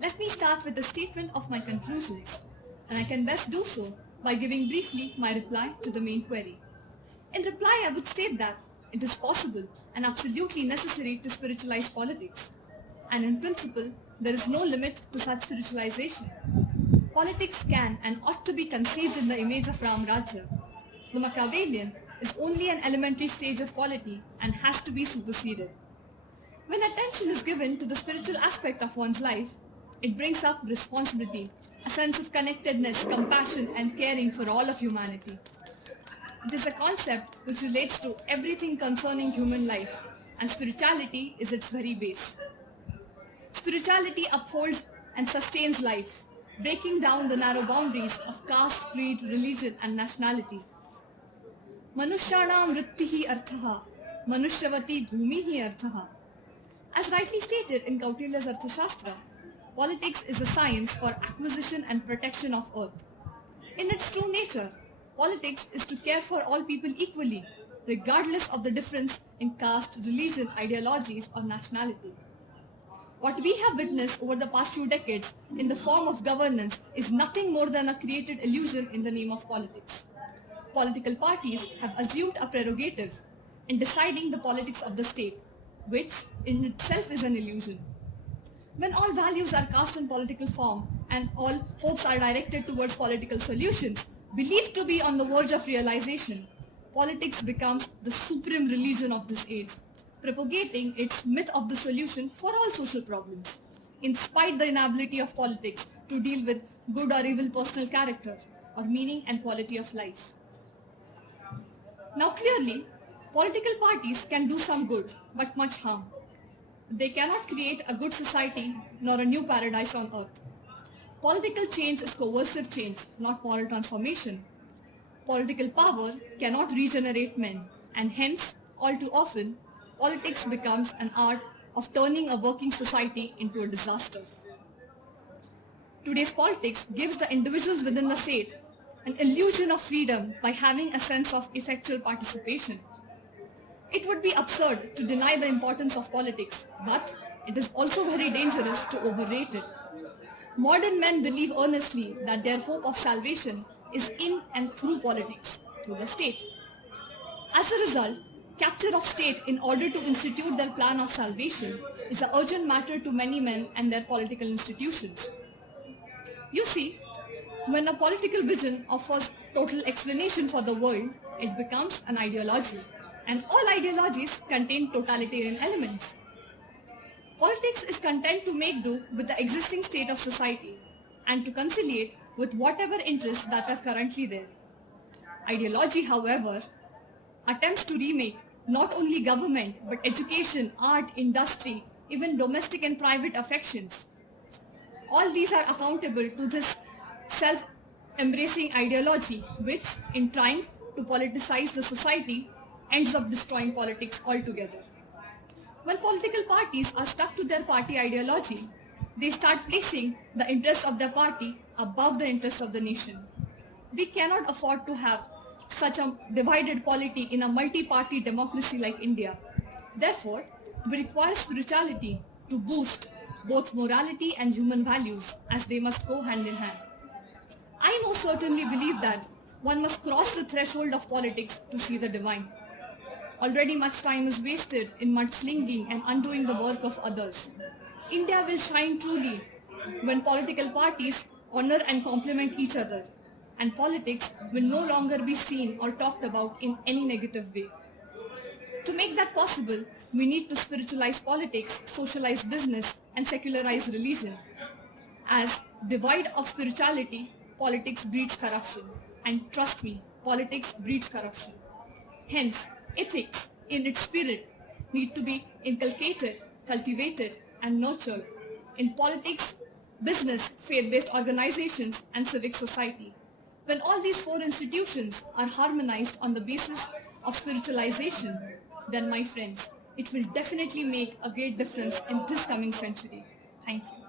Let me start with a statement of my conclusions, and I can best do so by giving briefly my reply to the main query. In reply, I would state that it is possible and absolutely necessary to spiritualize politics, and in principle, there is no limit to such spiritualization. Politics can and ought to be conceived in the image of Ram Rajya. The Machiavellian is only an elementary stage of polity and has to be superseded. When attention is given to the spiritual aspect of one's life, it brings up responsibility, a sense of connectedness, compassion, and caring for all of humanity. It is a concept which relates to everything concerning human life, and spirituality is its very base. Spirituality upholds and sustains life, breaking down the narrow boundaries of caste, creed, religion, and nationality. Manushyanam vrittihi arthaha, manushyavati bhumihi arthaha. As rightly stated in Kautilya's Arthashastra, politics is a science for acquisition and protection of earth. In its true nature, politics is to care for all people equally, regardless of the difference in caste, religion, ideologies, or nationality. What we have witnessed over the past few decades in the form of governance is nothing more than a created illusion in the name of politics. Political parties have assumed a prerogative in deciding the politics of the state, which in itself is an illusion. When all values are cast in political form and all hopes are directed towards political solutions, believed to be on the verge of realization, politics becomes the supreme religion of this age, propagating its myth of the solution for all social problems, in spite the inability of politics to deal with good or evil personal character, or meaning and quality of life. Now clearly, political parties can do some good, but much harm. They cannot create a good society nor a new paradise on earth. Political change is coercive change, not moral transformation. Political power cannot regenerate men, and hence, all too often, politics becomes an art of turning a working society into a disaster. Today's politics gives the individuals within the state an illusion of freedom by having a sense of effectual participation. It would be absurd to deny the importance of politics, but it is also very dangerous to overrate it. Modern men believe earnestly that their hope of salvation is in and through politics, through the state. As a result, capture of state in order to institute their plan of salvation is an urgent matter to many men and their political institutions. You see, when a political vision offers total explanation for the world, it becomes an ideology, and all ideologies contain totalitarian elements. Politics is content to make do with the existing state of society and to conciliate with whatever interests that are currently there. Ideology, however, attempts to remake not only government but education, art, industry, even domestic and private affections. All these are accountable to this self-embracing ideology which, in trying to politicize the society, ends up destroying politics altogether. When political parties are stuck to their party ideology, they start placing the interest of their party above the interest of the nation. We cannot afford to have such a divided polity in a multi-party democracy like India. Therefore, we require spirituality to boost both morality and human values as they must go hand in hand. I most certainly believe that one must cross the threshold of politics to see the divine. Already much time is wasted in mudslinging and undoing the work of others. India will shine truly when political parties honor and complement each other, and politics will no longer be seen or talked about in any negative way. To make that possible, we need to spiritualize politics, socialize business, and secularize religion. As divide of spirituality, politics breeds corruption. And trust me, politics breeds corruption. Hence, ethics, in its spirit, need to be inculcated, cultivated, and nurtured in politics, business, faith-based organizations, and civic society. When all these four institutions are harmonized on the basis of spiritualization, then my friends, it will definitely make a great difference in this coming century. Thank you.